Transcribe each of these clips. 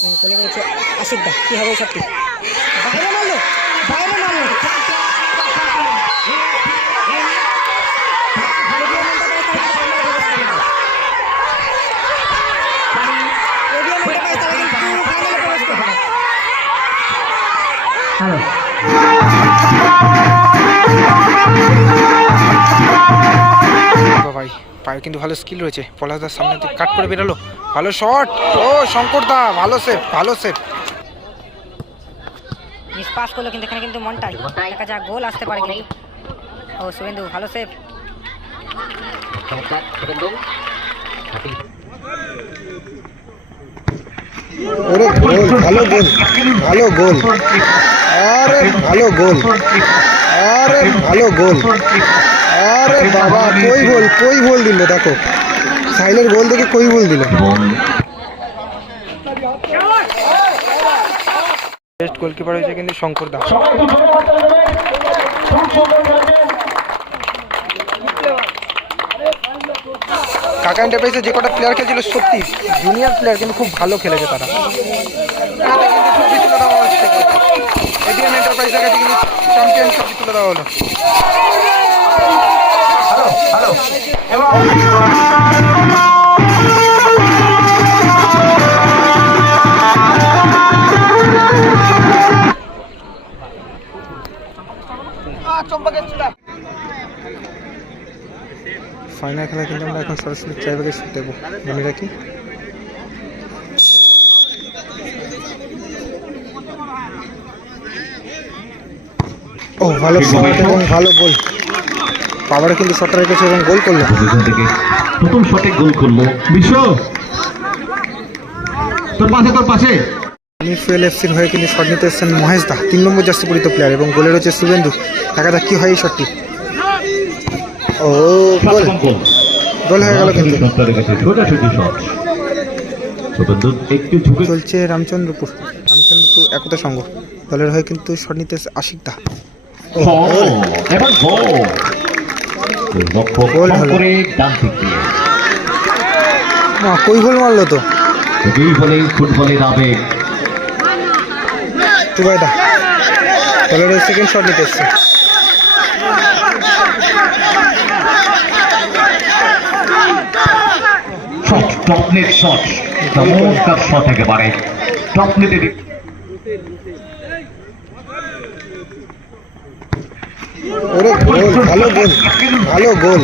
চলে গেছে আশিক দা। কি হবে সত্যি? বাইরে মারলো বাইরে মারলো বাবা ভাই পায়ে কিন্তু ভালো স্কিল রয়েছে। পলাশদার সামনে কাট করে বেরোলো। ভালো শট ও শঙ্কর দা ভালো সেভ ভালো সেভ মিস পাস করল কিন্তু এখানে কিন্তু মনটাই। দেখা যাক গোল আসতে পারে কিন্তু ও শুভেন্দু ভালো সেভ চমৎকার শুভেন্দু হাতি ওরে গোল ভালো গোল ভালো গোল। আরে ভালো গোল। আরে ভালো গোল। আরে বাবা কই গোল কই গোল দিল দেখো। সাইলের গোল দেখে কই গোল দিল? বেস্ট গোলকিপার হয়েছে কিন্তু শঙ্কর দা কাকা এন্টারপ্রাইজে যে কটা প্লেয়ার খেলেছিল সত্যি জুনিয়র প্লেয়ার কিন্তু খুব ভালো খেলেছে তারা। এডিএম এন্টারপ্রাইজের কাছে কিন্তু চ্যাম্পিয়ন ট্রফি তুলে দেওয়া হলো। ফাইনাল খেলা কিন্তু আমরা এখন সরাসরি ট্রাইবেকে শুট দেবো। মনে রাখি ও ভালো এবং ভালো গোল পাওয়ারে কিন্তু শটটা রেখেছে এবং গোল করল। থেকে প্রথম শটে গোল করল। বিশ্ব! তোর পাশে তোর পাশে! মিফুয়েল এফসির হয়ে কিন্তু শট নিতে এসেছেন মহেশ দা তিন নম্বর জার্সি পরিত প্লেয়ার এবং গোলের হচ্ছে শুভেন্দু। দেখা যাক কি হয় এই শটটি। ও গোল। গোল হয়ে গেল কিন্তু। চলছে রামচন্দ্রপুর। রামচন্দ্রপুর একতা সংঘ। দলের হয়ে কিন্তু শট নিতে আশিক দা। এবং গোল। গোল করে ডান দিক কই গোল মারলো তো? এটাই বলে ফুটবলের আবেগ। টুবাই দা দলের সেকেন্ড শট নিতে এসছে। শট টপ নেট শট চমৎকার শট একেবারে। টপ নেটে ওরে গোল, ভালো গোল ভালো গোল।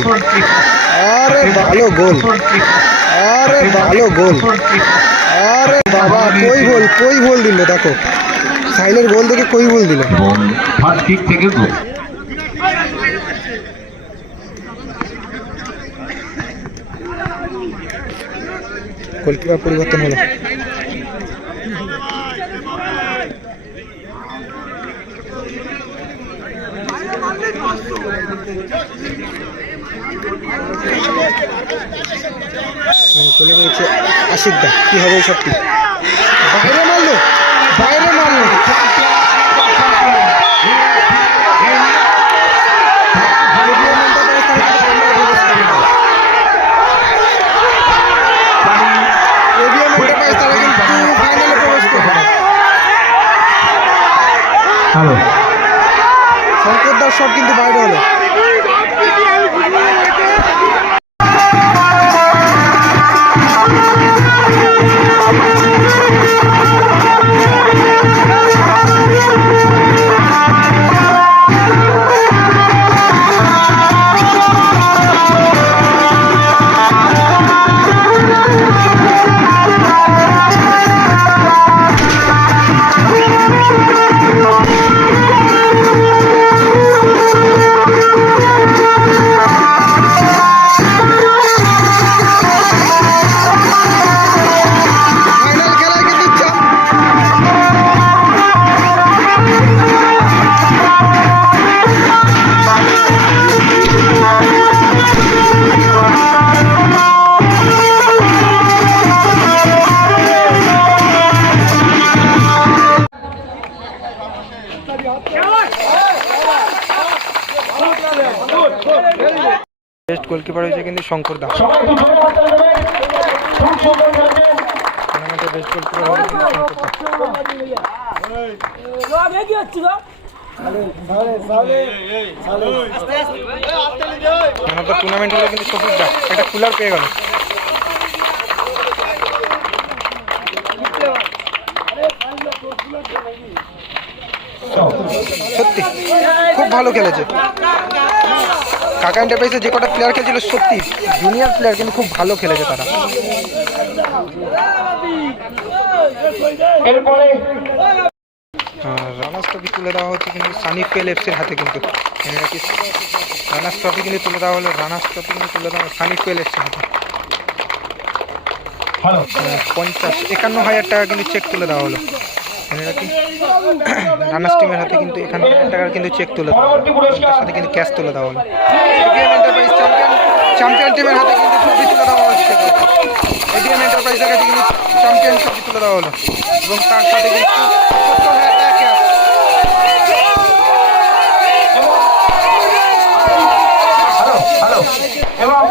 আরে ভালো গোল, আরে ভালো গোল। আরে বাবা কই গোল কই গোল দিল, দেখো। সাইলের গোল দেখে কই গোল দিল। কিক থেকে গোল গোলকিপার পরিবর্তন হলো। চলে গেছে আশিক দা কি হবে এই সবটি বাইরে মারলো বাইরে মারলো। তারা কিন্তু ফাইনালে প্রবেশ গোলকিপার হয়েছে কিন্তু শঙ্কর দাস। টুর্নামেন্টের বেস্ট গোল পুরো কিন্তু সম্পর্ক। আমাদের টুর্নামেন্ট হলো কিন্তু সবুজ দা একটা কুলার পেয়ে গেল। সত্যি খুব ভালো খেলেছে। কাকা এন্টারপ্রাইজে যে কটা প্লেয়ার খেলেছিল সত্যি জুনিয়র প্লেয়ার কিন্তু খুব ভালো খেলেছে তারা। এরপরে রানার্স ট্রফি তুলে দেওয়া হচ্ছে কিন্তু সানিফেল এফসির হাতে কিন্তু। নাকি রানার্স ট্রফি কিন্তু তুলে দেওয়া হলো রানার্স ট্রফি কিন্তু তুলে দেওয়া সানিফেল এফসির হাতে। পঞ্চাশ একান্ন হাজার টাকা কিন্তু চেক তুলে দেওয়া হলো। রানার্স টিমের হাতে কিন্তু হাজার টাকার কিন্তু চেক তুলে দেওয়া তার সাথে কিন্তু ক্যাশ তুলে দেওয়া হলো এডিএম এন্টারপ্রাইজ চ্যাম্পিয়ন চ্যাম্পিয়ন টিমের হাতে কিন্তু ট্রফি তুলে দেওয়া হচ্ছে এডিএম এন্টারপ্রাইজের কাছে কিন্তু চ্যাম্পিয়ন ট্রফি তুলে দেওয়া হলো। এবং তার সাথে কিন্তু সত্তর ক্যাশ হ্যালো হ্যালো এবং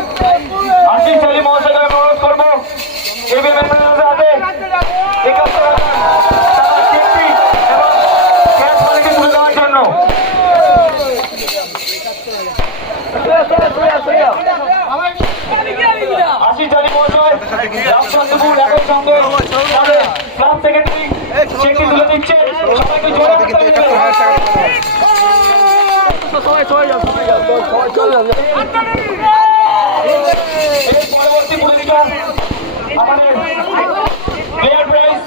পরবর্তী প্রতিযোগিতা আমাদের প্লেয়ার প্রাইজ